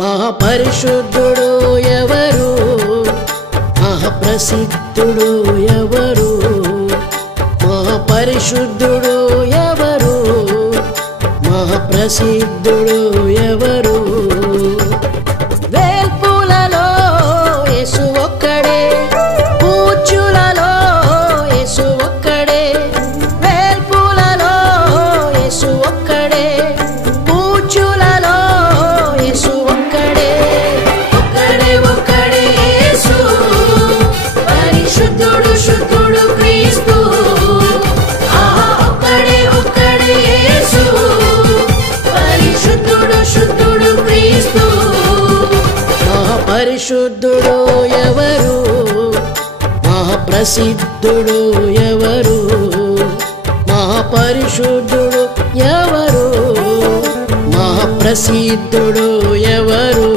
మహాపరిశుద్ధుడు ఎవరు, మహాప్రసిద్ధుడు ఎవరు, మహాపరిశుద్ధుడు ఎవరు, మహాప్రసిద్ధుడు ఎవరు. వేల్పులలో యేసు ఒక్కడే, పూజ్యులలో యేసు ఒక్కడే, వేల్పులలో యేసు ఒక్కడే, పూజ్యులలో యేసు ఒక్కడే. ఒక్కడే ఒక్కడే యేసు, పరిశుద్ధుడు శుద్ధుడు క్రీస్తు. ఆహా ఒక్కడే ఒక్కడే యేసు, పరిశుద్ధుడు శుద్ధుడు క్రీస్తు. మహాపరిశుద్ధుడు ఎవరు, మహాప్రసిద్ధుడు ఎవరు, మహాపరిశుద్ధుడు ఎవరు, మహాప్రసిద్ధుడు ఎవరు.